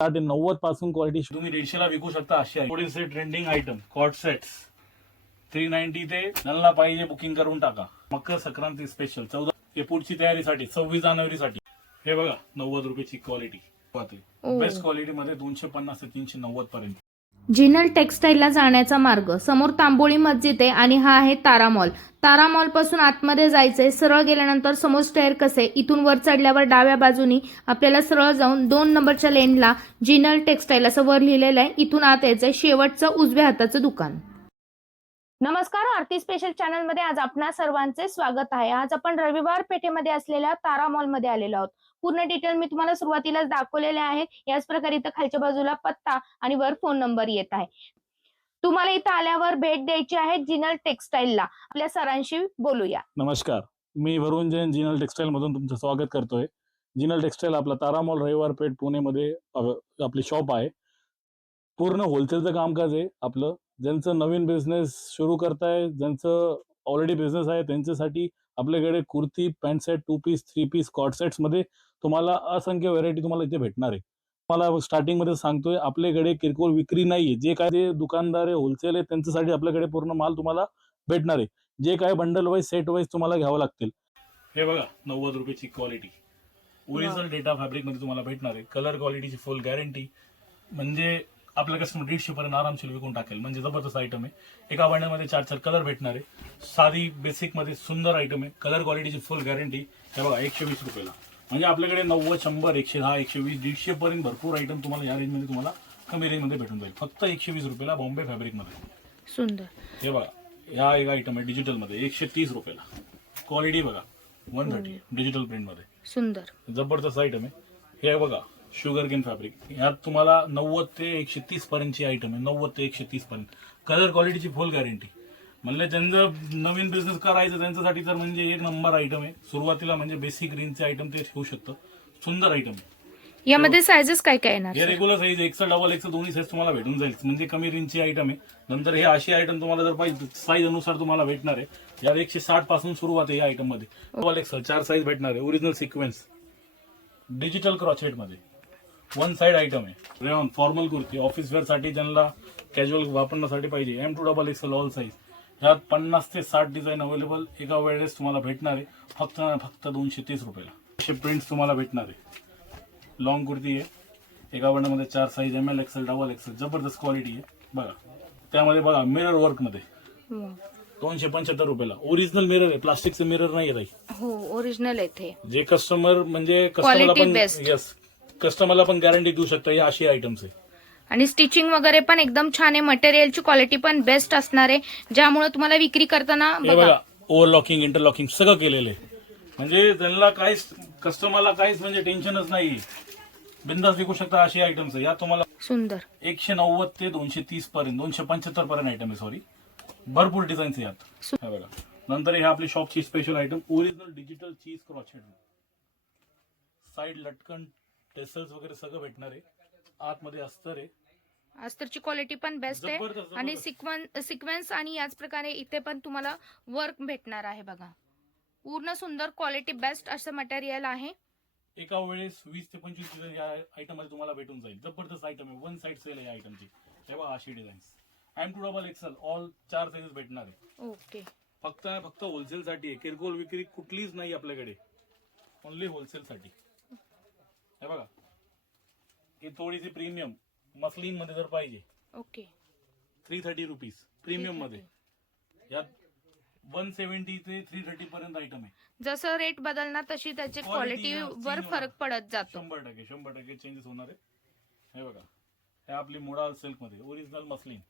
साठ ते नव्वदपासून क्वालिटी तुम्ही दीडशेला विकू शकता अशी आहे. थोडेसे trending item cord sets three ninety ते नल्ला पाहिजे बुकिंग करून टाका. मकर संक्रांती स्पेशल चौदा हे पुढची तयारीसाठी सव्वीस जानेवारीसाठी. हे बघा नव्वद रुपयाची क्वालिटी. बेस्ट क्वालिटी मध्ये दोनशे पन्नास ते तीनशे नव्वद पर्यंत. जिनल टेक्सटाईलला जाण्याचा मार्ग. समोर तांबोळी मस्जिद आहे आणि हा आहे तारा मॉल. तारा मॉलपासून आतमध्ये जायचंय. सरळ गेल्यानंतर समोर स्टेअर कसे इथून वर चढल्यावर डाव्या बाजूनी आपल्याला सरळ जाऊन दोन नंबरच्या लेनला जिनल टेक्सटाईल असं वर लिहिलेलं आहे. इथून आत यायचंय शेवटचं उजव्या हाताचं दुकान. नमस्कार आरती स्पेशल चॅनलमध्ये आज आपणा सर्वांचे स्वागत आहे. आज आपण रविवार पेठेमध्ये असलेल्या तारा मॉलमध्ये आलेलो आहोत. पूर्ण डिटेल मी तुम्हाला सुरुवातीलाच दाखवलेले आहे. याच प्रकारे इथं खालच्या बाजूला पत्ता आणि वर फोन नंबर येत आहे. तुम्हाला इथं आल्यावर भेट द्यायची आहे जिनल टेक्सटाईलला आपल्या सरांशी बोलूया. नमस्कार. मी वरुण जैन जिनल टेक्सटाईल मधून तुमचं स्वागत करतोय. जिनल टेक्सटाईल आपला तारामॉल रविवार पेठ पुणे मध्ये आपली शॉप आहे. पूर्ण होलसेलचं कामकाज आहे. आपलं ज्यांचं नवीन बिझनेस सुरू करताय ज्यांचं ऑलरेडी बिझनेस आहे त्यांच्यासाठी आपल्याकडे kurti pant set two piece three piece cord सेट्समध्ये तुम्हाला असंख्य व्हेरायटी तुम्हाला इथे भेटणार आहे. मला स्टार्टिंगमध्ये सांगतोय आपल्याकडे किरकोळ विक्री नाहीये. जे काय जे दुकानदार आहे होलसेल आहे त्यांच्यासाठी आपल्याकडे पूर्ण माल तुम्हाला भेटणार आहे. जे काय बंडल वाईज सेट वाईज तुम्हाला घ्यावं लागतील. हे बघा नव्वद रुपयाची क्वालिटी ओरिजिनल डेटा फॅब्रिकमध्ये तुम्हाला भेटणार आहे. कलर क्वालिटीची फुल गॅरंटी म्हणजे आपलं कस्टमर दीडशे पर्यंत आरामशीर विकून टाकेल. म्हणजे जबरदस्त आयटम आहे. एका बंडलमध्ये चार चार कलर भेटणार आहे. साधी बेसिकमध्ये सुंदर आयटम आहे. कलर क्वालिटीची फुल गॅरंटी हे बघा एकशे वीस रुपयाला. म्हणजे आपल्याकडे नव्वद शंभर एकशे दहा एकशे वीस दीडशे पर्यंत भरपूर आयटम तुम्हाला या रेंजमध्ये तुम्हाला कमी रेंजमध्ये भेटून जाईल. फक्त एकशे वीस रुपयाला बॉम्बे फॅब्रिकमध्ये सुंदर. हे बघा ह्या एक आयटम आहे डिजिटलमध्ये. एकशे तीस रुपयाला. क्वालिटी बघा वन थर्टी डिजिटल प्रिंटमध्ये. सुंदर. जबरदस्त आयटम आहे. हे बघा शुगर केन फॅब्रिक. ह्यात तुम्हाला नव्वद ते एकशे तीस पर्यंतची आयटम आहे. नव्वद ते एकशे तीस पर्यंत. कलर क्वालिटीची फुल गॅरंटी म्हणले ज्यांचं नवीन बिझनेस करायचं त्यांच्यासाठी तर म्हणजे एक नंबर आयटम आहे. सुरुवातीला म्हणजे बेसिक रेंजचे आयटम ते ठेवू शकतं. सुंदर आयटम आहे. यामध्ये सायझेस काय काय येणार हे regular size XL double XL दोन्ही साईज तुम्हाला भेटून जाईल. म्हणजे कमी रेंजची आयटम आहे. नंतर हे अशी आयटम तुम्हाला जर पाहिजे साईज अनुसार तुम्हाला भेटणार आहे. यात एकशे साठपासून सुरुवात आहे या आयटममध्ये. डबल एक्सल चार साईज भेटणार आहे. ओरिजिनल सिक्वेन्स डिजिटल क्रॉचेटमध्ये. वन साइड आयटम आहे. रेऑन फॉर्मल कुर्ती ऑफिस वेअरसाठी ज्यांना कॅज्युअल वापरण्यासाठी पाहिजे M two double XL all size ह्यात पन्नास ते साठ डिझाईन अवेलेबल एका वेळेस तुम्हाला भेटणार आहे. फक्त फक्त दोनशे तीस रुपयाला. असे प्रिंट्स तुम्हाला भेटणार आहे. लॉंग कुर्ती आहे. एका बंडामध्ये चार size M L XL double XL जबरदस्त क्वालिटी आहे. बघा. त्यामध्ये बघा मिरर वर्कमध्ये. दोनशे पंच्याहत्तर रुपयाला. ओरिजिनल मिरर आहे. प्लास्टिकचं मिरर नाही आहे ताई. हो ओरिजिनल येथे जे कस्टमर म्हणजे कस्टमरला Quality पण best. येस कस्टमरला पण गॅरंटी देऊ शकता या अशी आयटम्स आहे. आणि स्टिचिंग वगैरे पण एकदम छान आहे. मटेरियलची क्वालिटी पण बेस्ट असणार आहे. ज्यामुळे तुम्हाला विक्री करताना हे बघा. बघा ओव्हरलॉकिंग इंटरलॉकिंग सगळं केलेलं आहे. म्हणजे त्यांना काहीच कस्टमरला काहीच म्हणजे टेन्शनच नाही बिंदास विकू शकता अशी आयटम्स आहे. या तुम्हाला सुंदर. एकशे नव्वद ते दोनशे तीस पर्यंत दोनशे पंच्याहत्तर पर्यंत आयटम आहे सॉरी भरपूर डिझाईन्स यात. बघा. नंतर हे आपली शॉपची स्पेशल आयटम ओरिजिनल डिजिटल चीज क्रॉचेड साईड लटकन टेसल्स वगैरे सगळं भेटणार आहे. आतमध्ये अस्तर आहे. अस्तरची क्वालिटी पण बेस्ट आहे. जबरदस्त आणि जबरदस्त. सिक्वन सिक्वेन्स आणि याच प्रकारे इथे पण तुम्हाला वर्क भेटणार आहे बघा. पूर्ण सुंदर क्वालिटी बेस्ट असं मटेरियल आहे. एका वेळेस वीस ते पंचवीस डिझाईन या आयटममध्ये तुम्हाला भेटून जाईल. जबरदस्त आयटम आहे. वन साइड सेल आहे या आयटमची तेव्हा अशी designs M two double XL all चार साईजेस भेटणार आहे. ओके फक्त फक्त होलसेल साठी आहे. किरकोळ विक्री कुठलीच नाही आपल्याकडे. ओनली होलसेल साठी. हे बघा. ही थोडीशी प्रीमियम मसलीन मध्ये जर पाहिजे. ओके. थ्री थर्टी रुपीज प्रीमियममध्ये. यात वन सेव्हन्टी ते थ्री थर्टी पर्यंत आयटम आहे. जसं रेट बदलणार तशी त्याची क्वालिटी वर फरक पडत जातो. शंभर टक्के शंभर टक्के चेंजेस होणार आहे. हे बघा. हे आपली मोडाल सिल्कमध्ये ओरिजिनल मसलीन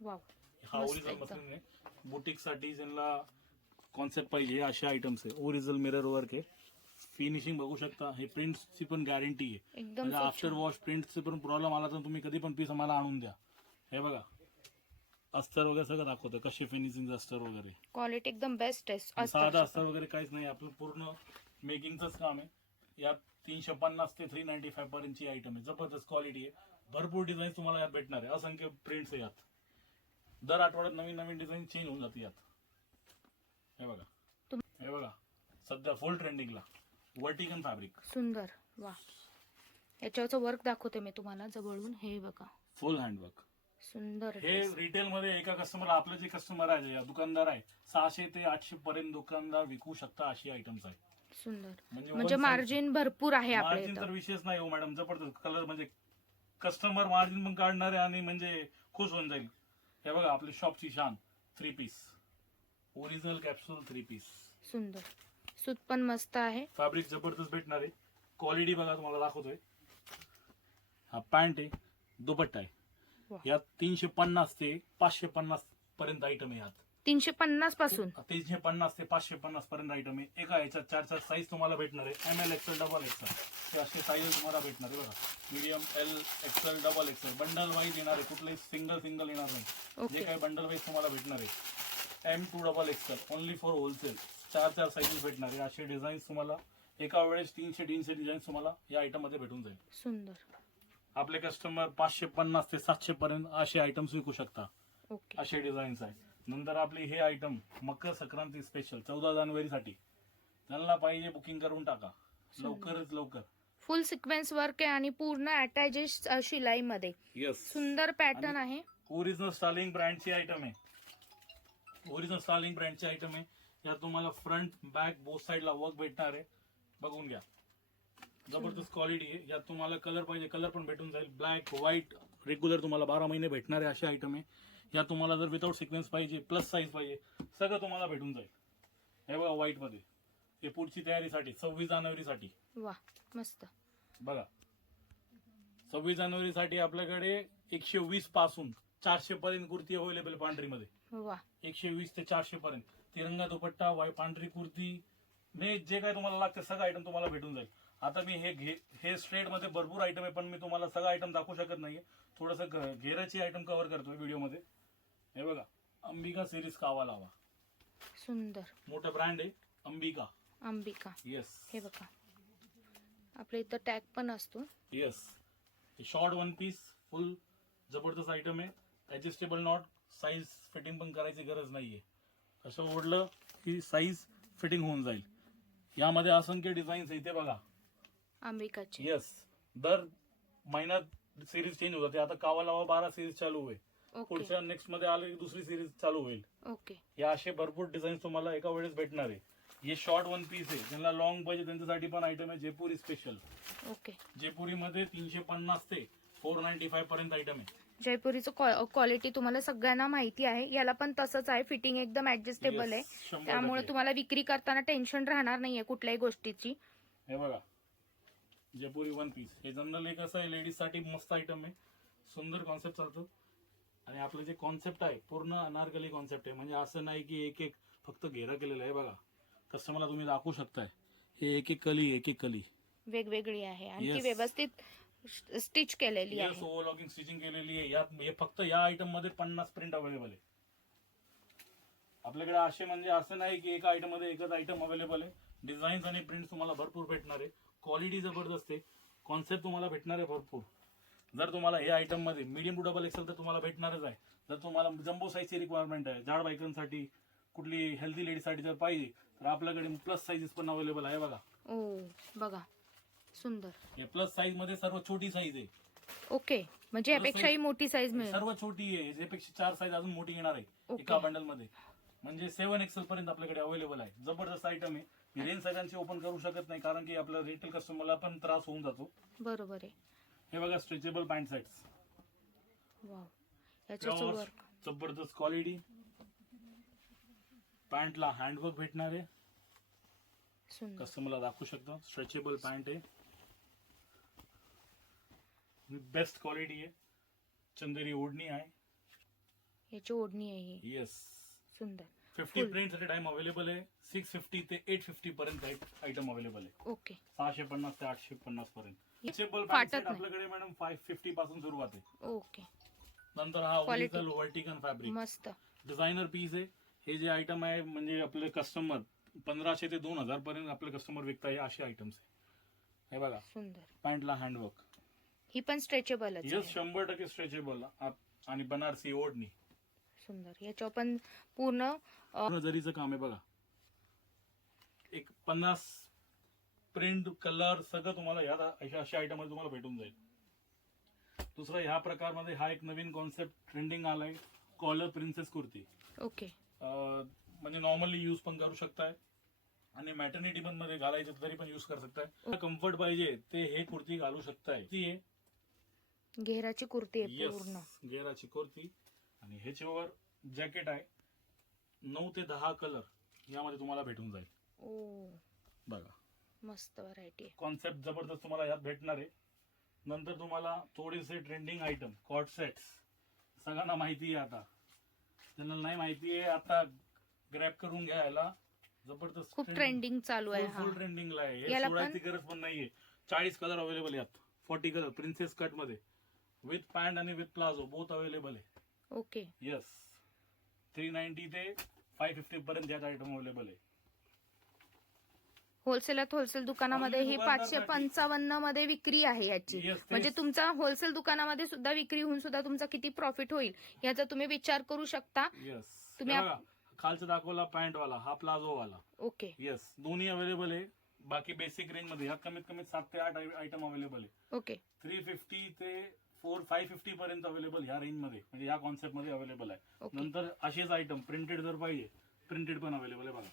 वाव हा मस्त ओरिजिनल एकदम. मसलीन आहे. बुटीकसाठी ज्यांना कॉन्सेप्ट पाहिजे असे आयटम्स आहे. ओरिजिनल मिरर वर्क आहे. फिनिशिंग बघू शकता. हे प्रिंटची पण गॅरंटी आहे. एकदम म्हणजे आफ्टर. वॉश प्रिंटचे पण प्रॉब्लेम आला तर तुम्ही कधी पण पीस आम्हाला आणून द्या. हे बघा. अस्तर वगैरे सगळं दाखवतं कसे फिनिशिंग अस्तर वगैरे. क्वालिटी एकदम बेस्ट आहे. साधा अस्तर वगैरे काहीच नाही. आपलं पूर्ण मेकिंगचंच काम आहे. यात तीनशे पन्नास ते थ्री नाईन्टी फाईव्ह पर्यंतची आयटम आहे. जबरदस्त क्वालिटी आहे. भरपूर डिझाईन तुम्हाला यात भेटणार आहे. असंख्य प्रिंट्स आहे यात. दर आठवड्यात नवीन नवीन डिझाईन चेंज होऊन जाते यात. हे बघा. तुम- हे बघा. सध्या फुल ट्रेंडिंगला वर्टिकन फॅब्रिक सुंदर वा. याच्यावरचं वर्क दाखवते मी तुम्हाला जवळून. हे बघा. फुल हँडवर्क सुंदर हे. रिटेल मध्ये एका कस्टमर आपले जे कस्टमर आहे जे दुकानदार आहे सहाशे ते आठशे पर्यंत दुकानदार विकू शकता अशी आयटम्स आहे. सुंदर. म्हणजे म्हणजे one size- मार्जिन भरपूर आहे आपल्या मार्जिन तर इथं विषयच नाही हो मॅडम जबरदस्त. कलर म्हणजे कस्टमर मार्जिन पण काढणार आहे आणि म्हणजे खुश होऊन जाईल. हे बघा आपली शॉपची शान. Three piece original capsule three piece सुंदर. सूत पण मस्त आहे. फॅब्रिक जबरदस्त भेटणार आहे. क्वालिटी बघा तुम्हाला दाखवतोय. हा पॅन्ट आहे दुपट्टा आहे. यात तीनशे पन्नास ते पाचशे पन्नास पर्यंत आयटम आहे यात. तीनशे पन्नासपासून? तीनशे पन्नास ते पाचशे पन्नास पर्यंत आयटम आहे. एका याच्यात चार चार साईज तुम्हाला भेटणार आहे. M L XL double XL हे असे साईज तुम्हाला भेटणार आहे बघा. Medium L XL double XL bundle wise येणार आहे. कुठलंही सिंगल सिंगल येणार नाही. ओके जे काही बंडल वाईज तुम्हाला भेटणार आहे. M two double XL only for wholesale चार चार साईजेस भेटणार आहे. असे डिझाईन्स तुम्हाला एका वेळेस तीनशे तीनशे डिझाईन्स तुम्हाला या आयटममध्ये भेटून जाईल. सुंदर. आपले कस्टमर पाचशे पन्नास ते सातशे पर्यंत असे आयटम्स विकू शकता. ओके. असे डिझाईन्स आहे नंतर आपली हे आयटम मकर संक्रांती स्पेशल चौदा जानेवारीसाठी त्यांना पाहिजे बुकिंग करून टाका. लवकरच लवकर. फुल सिक्वेन्स वर्क आहे आणि पूर्ण अटॅच शिलाई मध्ये येस सुंदर पॅटर्न आणि- आहे. ओरिजिनल स्टार्लिंग ब्रँडची आयटम आहे. ओरिजिनल स्टार्लिंग ब्रँडची आयटम आहे. यात तुम्हाला फ्रंट बॅक बोथ साईडला वर्क भेटणार आहे. बघून घ्या. जबरदस्त क्वालिटी आहे. यात तुम्हाला कलर पाहिजे कलर पण भेटून जाईल. ब्लॅक व्हाईट रेग्युलर तुम्हाला बारा महिने भेटणारे असे आयटम आहे. यात तुम्हाला जर विदाऊट सिक्वेन्स पाहिजे प्लस साईज पाहिजे सगळं तुम्हाला भेटून जाईल. हे बघा व्हाईटमध्ये. हे पुढची तयारीसाठी सव्वीस जानेवारीसाठी. वा मस्त. बघा. सव्वीस जानेवारीसाठी आपल्याकडे एकशे वीसपासून चारशे पर्यंत कुर्ती अवेलेबल पांढरीमध्ये. वा. एकशे वीस ते चारशे पर्यंत. तिरंगा दुपट्टा वाय पांढरी कुर्ती ने जे काय तुम्हाला लागते सगळं आयटम तुम्हाला भेटून जाईल. आता मी हे घे हे स्ट्रेटमध्ये भरपूर आयटम आहे पण मी तुम्हाला सगळं आयटम दाखवू शकत नाहीये. थोडस घेराची आयटम कव्हर करतोय व्हिडिओमध्ये हे बघा अंबिका सिरीज कावा लावा. सुंदर. मोठं ब्रँड आहे अंबिका. अंबिका. येस हे बघा. आपल्या इथं टॅग पण असतो. Yes short one piece full जबरदस्त आयटम आहे. ऍडजस्टेबल नॉट साईज फिटिंग पण करायची गरज नाहीये. असं ओढलं की साईज फिटिंग होऊन जाईल. यामध्ये असंख्य डिझाईन्स इथे बघा. अंबिकाची येस दर महिन्यात सिरीज चेंज होतात. आता कावा लावा बारा सिरीज चालू आहे ओके पुढच्या नेक्स्टमध्ये आले की दुसरी सिरीज चालू होईल. ओके या असे भरपूर डिझाईन तुम्हाला एका वेळेस भेटणार आहे. हे शॉर्ट वन पीस आहे. ज्यांना लॉंग पाहिजे त्यांच्यासाठी पण आयटम आहे. जयपुरी स्पेशल ओके जयपुरीमध्ये तीनशे पन्नास ते फोर नाईन्टी फाय पर्यंत आयटम आहे. जयपुरीचं क्वालिटी तुम्हाला सगळ्यांना माहिती आहे. याला पण तसंच आहे. फिटिंग एकदम ऍडजस्टेबल आहे. त्यामुळे. तुम्हाला विक्री करताना टेन्शन राहणार नाहीये कुठल्याही गोष्टीची. हे बघा. जयपुरी वन पीस हे जनरली कसं आहे लेडीजसाठी मस्त आयटम आहे. सुंदर कॉन्सेप्ट चालतो. आणि आपलं जे कॉन्सेप्ट आहे पूर्ण अनारकली कॉन्सेप्ट आहे. म्हणजे असं नाही की एक एक फक्त घेरा केलेलं आहे. बघा. कस्टमरला तुम्ही दाखवू शकताय. हे एक एक कली एक एक कली. वेगवेगळी आहे. आणि ती. व्यवस्थित स्टिच केलेली आहे. ओव्हरलॉकिंग स्टिचिंग केलेली आहे. यात हे फक्त या आयटममध्ये पन्नास प्रिंट अवेलेबल आहे. आपल्याकडे असे म्हणजे असं नाही की एका आयटममध्ये एकच आयटम अवेलेबल आहे. डिझाईन्स आणि प्रिंट तुम्हाला भरपूर भेटणार आहे. क्वालिटी जबरदस्त आहे. कॉन्सेप्ट तुम्हाला भेटणार आहे भरपूर. जर तुम्हाला हे आयटममध्ये मीडियम टू डबल एक्सेल तर तुम्हाला भेटणारच आहे. जर तुम्हाला जम्बो साईजची रिक्वायरमेंट आहे जाड बायकांसाठी कुठली हेल्दी लेडीसाठी जर पाहिजे तर आपल्याकडे प्लस साईजेस पण अवेलेबल आहे बघा. ओ बघा. सुंदर. हे प्लस साईजमध्ये सर्व छोटी साईज आहे. ओके. म्हणजे यापेक्षाही मोठी साईज मिळेल. सर्व छोटी आहे. याच्यापेक्षा चार साईज अजून मोठी येणार आहे. एका बंडलमध्ये म्हणजे सेव्हन एक्सेल पर्यंत आपल्याकडे अवेलेबल आहे. जबरदस्त आयटम आहे. मी रेंज सगळ्यांची ओपन करू शकत नाही कारण की आपल्या रिटेल कस्टमरला पण त्रास होऊन जातो. बरोबर आहे. हे बघा स्ट्रेचेबल पॅन्ट सेट्स वाव याच्याचं वर्क जबरदस्त क्वालिटी पॅन्टला हँडवर्क भेटणार आहे. सुंदर. कस्टमरला दाखवू शकतो. स्ट्रेचेबल पॅन्ट आहे. बेस्ट क्वालिटी आहे चंदेरी ओढणी आहे याची ओढणी आहे ही येस सुंदर। Fifty Full. Print time available आहे सिक्स फिफ्टी ते एट फिफ्टी पर्यंत आयटम अवेलेबल आहे ओके सहाशे पन्नास ते आठशे पन्नास पर्यंत। हे फाटत नाही. आपल्याकडे मॅडम फाय फिफ्टी पासून सुरुवात आहे। ओके नंतर हा Quality. ओरिजिनल वर्टिकन फॅब्रिक मस्त। डिझायनर पीस आहे। हे जे आयटम आहे म्हणजे आपले कस्टमर पंधराशे ते दोन हजार पर्यंत आपले कस्टमर विकता आहे असे आयटम्स आहे. हे बघा. सुंदर. पॅन्टला हँडवर्क ही पण स्ट्रेचेबलच यस आहे. शंभर टक्के स्ट्रेचेबल आणि बनारसी ओढणी. सुंदर. याच्यावर पण पूर्ण जरीचं काम आहे बघा. एक पन्नास प्रिंट कलर सगळं तुम्हाला या अशा अशा आयटममध्ये तुम्हाला भेटून जाईल. दुसरं ह्या प्रकारमध्ये हा एक नवीन कॉन्सेप्ट ट्रेंडिंग आलाय. Collar princess kurti. Okay. Um, म्हणजे नॉर्मली यूज पण करू शकताय. आणि मॅटर्निटी पण मध्ये घालायचं तरी पण यूज करू शकताय. कम्फर्ट पाहिजे ते हे कुर्ती घालू शकताय. ती आहे घेराची कुर्ती आहे पूर्ण. येस गेराची कुर्ती. आणि ह्याच्यावर जॅकेट आहे. नऊ ते दहा कलर यामध्ये तुम्हाला भेटून जाईल. ओ बघा. मस्त व्हरायटी आहे. कॉन्सेप्ट जबरदस्त तुम्हाला यात भेटणार आहे. नंतर तुम्हाला थोडेसे ट्रेंडिंग आयटम कॉट सेट्स सगळ्यांना माहिती आहे आता. त्यांना नाही माहिती आहे आता ग्रॅप करून घ्यायला जबरदस्त खूप ट्रेंडिंग चालू आहे हा. फुल ट्रेंडिंगला आहे. हे याला सोडायची गरज पण नाहीये. चाळीस कलर अवेलेबल यात. फोर्टी कलर प्रिन्सेस कटमध्ये. विथ पॅन्ट आणि विथ प्लाझो बोथ अवेलेबल आहे. ओके. येस थ्री नाईन्टी ते फाय फिफ्टी पर्यंत यात आयटम अवेलेबल आहे. होलसेलात होलसेल दुकानामध्ये ही पाचशे. पंचावन्नमध्ये विक्री आहे याची. Yes, तेच. म्हणजे तुमचा होलसेल दुकानामध्ये सुद्धा विक्री होऊन सुद्धा तुमचा किती प्रॉफिट होईल याचा तुम्ही विचार करू शकता. येस तुम्ही खालचा दाखवला पॅन्ट वाला हा प्लाझो वाला ओके. येस दोन्ही अवेलेबल आहे. बाकी बेसिक रेंजमध्ये कमीत कमी सात ते आठ आयटम अवेलेबल आहे. ओके. थ्री फिफ्टी ते फोर फाय फिफ्टी पर्यंत अवेलेबल ह्या रेंजमध्ये म्हणजे या कॉन्सेप्टमध्ये अवेलेबल आहे. नंतर असेच आयटम प्रिंटेड जर पाहिजे प्रिंटेड पण अवेलेबल आहे बघा.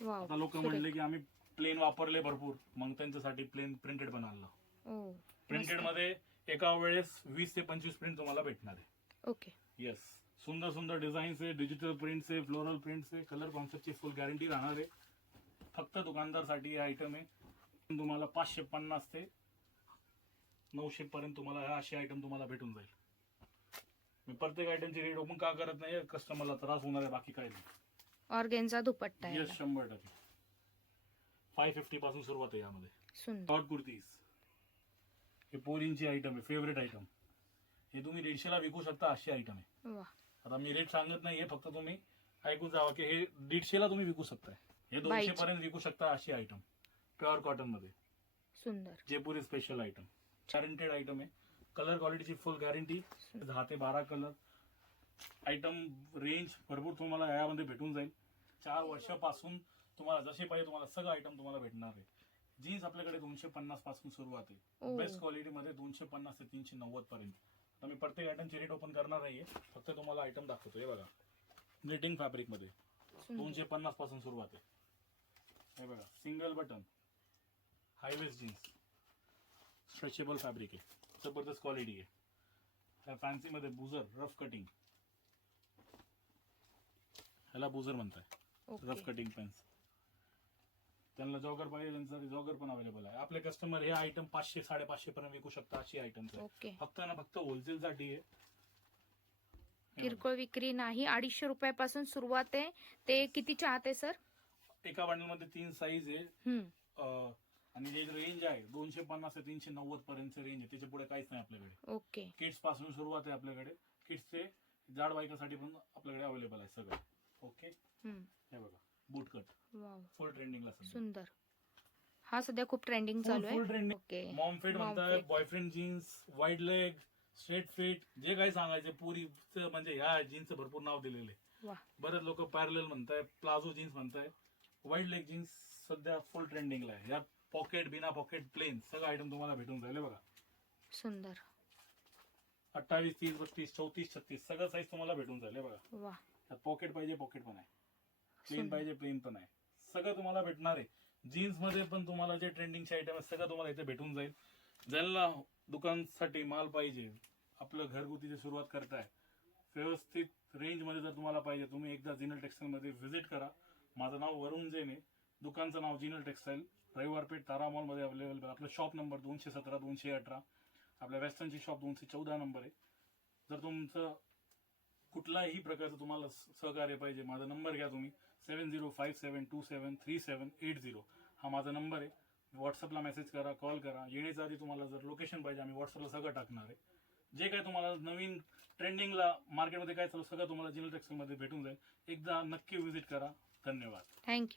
वाव आता लोक म्हणले की आम्ही प्लेन वापरले भरपूर मग त्यांच्यासाठी प्लेन प्रिंटेड पण आणलं. ओ प्रिंटेडमध्ये एका वेळेस वीस ते पंचवीस प्रिंट तुम्हाला भेटणार आहे. ओके येस सुंदर सुंदर डिझाईन्स आहे डिजिटल प्रिंट्स आहे फ्लोरल प्रिंट्स आहे कलर कॉन्सेप्टची फुल गॅरंटी राहणार आहे. फक्त दुकानदारसाठी हे आयटम आहे. तुम्हाला पाचशे पन्नास ते नऊशे पर्यंत तुम्हाला हे असे आयटम तुम्हाला भेटून जाईल. मी प्रत्येक आयटमची रेट ओपन का करत नाही कस्टमरला त्रास होणार आहे बाकी काही नाही. ऑर्गेनचा दुपट्टा आहे येस शंभर टक्के. फाय फिफ्टी पासून सुरुवात आहे यामध्ये. सुंदर. शॉर्ट कुर्तीज. हे पोरींची आयटम आहे फेवरेट आयटम हे तुम्ही दीडशेला विकू शकता अशी आयटम आहे. वा. आता मी रेट सांगत नाहीये फक्त तुम्ही ऐकून जावा की हे दीडशेला तुम्ही विकू शकताय. हे दोनशे बाईचे. पर्यंत विकू शकता अशी आयटम प्युअर कॉटनमध्ये. सुंदर. Jaipuri special item guaranteed item आहे कलर क्वालिटीची फुल गॅरंटी दहा ते बारा कलर आयटम रेंज भरपूर तुम्हाला यामध्ये भेटून जाईल। चार वर्षापासून तुम्हाला जसे पाहिजे तुम्हाला सगळं आयटम तुम्हाला भेटणार आहे। जीन्स आपल्याकडे दोनशे पन्नासपासून सुरुवात आहे. बेस्ट क्वालिटीमध्ये दोनशे पन्नास ते तीनशे नव्वद पर्यंत। आता मी प्रत्येक आयटमची रेट ओपन करणार नाहीये। फक्त तुम्हाला आयटम दाखवतो हे बघा। निटिंग फॅब्रिकमध्ये। दोनशे पन्नासपासून सुरुवात आहे। हे बघा single button high waist jeans stretchable fabric आहे. जबरदस्त क्वालिटी आहे. ह्या फॅन्सी मध्ये बुजर रफ कटिंग ह्याला बुजर म्हणताय. रफ कटिंग पेन्स त्यांना जॉगर पाहिजे त्यांचं जॉगर पण अवेलेबल आहे. आपले कस्टमर हे आयटम पाचशे साडेपाचशे पर्यंत विकू शकता अशी आयटम फक्त ना फक्त होलसेल साठी आहे. किरकोळ विक्री नाही. अडीचशे रुपयापासून सुरुवात आहे. ते किती चाहते सर. एका बंडलमध्ये तीन साईज आहे. आणि जे रेंज आहे. दोनशे पन्नास ते तीनशे नव्वद पर्यंत रेंज आहे. त्याच्या पुढे काहीच नाही आपल्याकडे. ओके. किड्सपासून सुरुवात आहे आपल्याकडे. किड्सचे जाड बायकासाठी पण आपल्याकडे अवेलेबल आहे सगळं. ओके हे बघा. बूट कट वाव फुल ट्रेंडिंगला सुंदर. हा सध्या खूप ट्रेंडिंग चालू फुल आहे? Trending okay mom fit fit. Boyfriend jeans wide leg straight fit जे काही सांगायचे पुरी म्हणजे ह्या जीन्सचं भरपूर नाव दिलेलं बरेच लोक पॅरल म्हणताय प्लाझो जीन्स म्हणताय वाईड लेग जीन्स सध्या फुल ट्रेंडिंगला आहे. यात पॉकेट बिना पॉकेट प्लेन सगळं आयटम तुम्हाला भेटून जाईल बघा. सुंदर. अठ्ठावीस तीस बत्तीस चौतीस छत्तीस सगळं साईज तुम्हाला भेटून जाईल बघा. वा. पॉकेट पाहिजे पॉकेट पण आहे. प्लेन. पाहिजे प्लेन पण आहे. सगळं तुम्हाला भेटणार आहे. जीन्समध्ये पण तुम्हाला जे ट्रेंडिंगचे आयटम आहे सगळं तुम्हाला इथे भेटून जाईल. ज्यांना दुकानसाठी माल पाहिजे आपलं घरगुतीची सुरुवात करताय व्यवस्थित रेंजमध्ये जर तुम्हाला पाहिजे तुम्ही एकदा जिनल टेक्सटाईल मध्ये व्हिजिट करा. माझं नाव वरुण जैन आहे. दुकानचं नाव जिनल टेक्सटाईल रविवारपेठ तारा मॉलमध्ये अवेलेबल आपलं शॉप नंबर दोनशे सतरा दोनशे अठरा. आपल्या वेस्टर्नची शॉप दोनशे चौदा नंबर आहे. जर तुमचं कुठलाही प्रकारचं तुम्हाला सहकार्य पाहिजे माझा नंबर घ्या तुम्ही. Seven zero five seven two seven three seven eight zero हा माझा नंबर आहे. व्हॉट्सअपला मेसेज करा कॉल करा. येण्याच्या आधी तुम्हाला जर लोकेशन पाहिजे आम्ही व्हॉट्सअपला सगळं टाकणार आहे. जे काय तुम्हाला नवीन ट्रेंडिंगला मार्केटमध्ये काय चालू सगळं तुम्हाला जिनल टेक्सटाईलमध्ये भेटून जाईल. एकदा नक्की व्हिजिट करा. धन्यवाद. थँक्यू